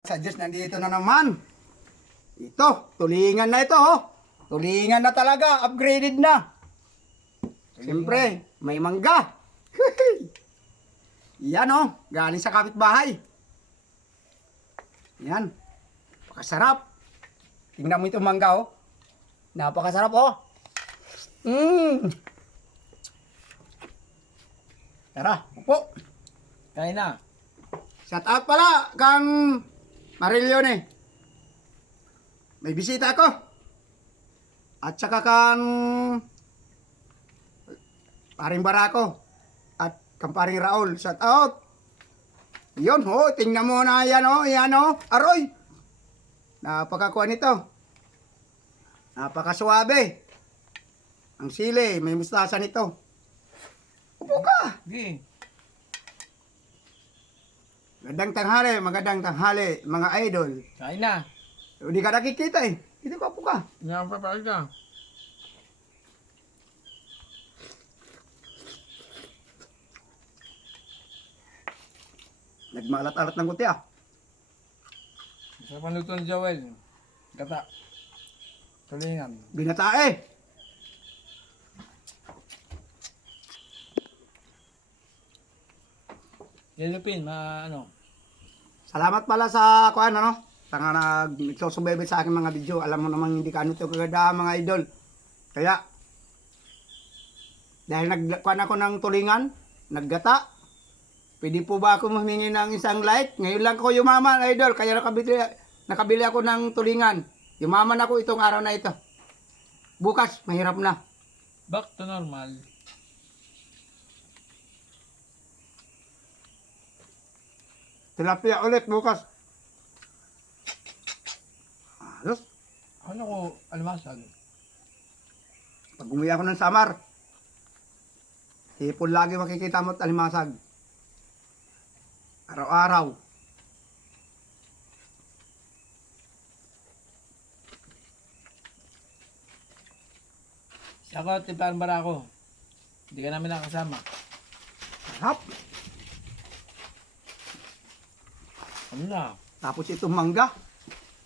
Sa Diyos, nandito na naman. Ito, tulingan na ito, oh. Tulingan na talaga, upgraded na. Siyempre, may mangga. Yan, oh, galing sa kapitbahay. Yan, pakasarap. Tingnan mo itong mangga, oh. Napakasarap, oh. Tara, upo. Kain na. Shout out pala kang Marilione. May bisita ako. At saka kang paring Barako. At kang paring Raul. Shout out. Yun, ho, tingnan mo na yan, oh. Yan, oh. Aroy. Napakakuha nito. Napakasuwabe. Ang sili, may mustasa nito. Upo ka. Sige. Magandang tanghali, mga idol. Kain na. Hindi ka nakikita eh. Dito ka po ka. Napapakain ka. Nagmalat-alat ng kuti ah. Sa panuto ni Joel. Gata. Tulingan. Binatae. Yelupin, ano. Salamat pala sa kuan ano. Sa nga nagsusubaybay sa akin mga video. Alam mo namang hindi ka ano to kagada mga idol. Kaya dahil nagkuan ako ng tulingan, naggata. Pwede po ba ako humingi ng isang like? Ngayon lang ko yumaman idol. Kaya nakabili ako ng tulingan. Yumaman ako itong araw na ito. Bukas mahirap na. Back to normal. Tilapia ulit bukas. Ayos. Ano ko, almasag? Pag umuwi ako ng Samar, hipon lagi makikita mo at alimasag. Araw-araw. Siya ko, tiparan bara ako. Hindi ka namin nakasama. Sarap. Ano na? Tapos itong mangga.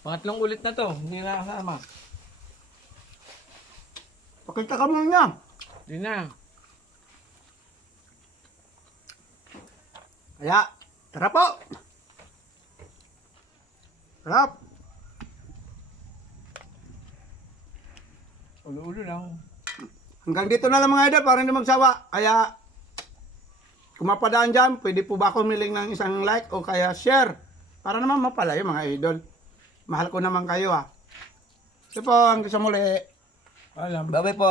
Pangatlong ulit na to. Hindi na nakasama. Pakita ka muna niya. Hindi na. Kaya, tara po. Sarap. Ulo-ulo lang. Hanggang dito na lang mga idol para hindi magsawa. Kaya, kung mapadaan dyan, pwede po ba ako miling ng isang like o kaya share? Para naman mapalayo mga idol. Mahal ko naman kayo ah. So po, hanggang sa muli. Alam. Bye-bye po.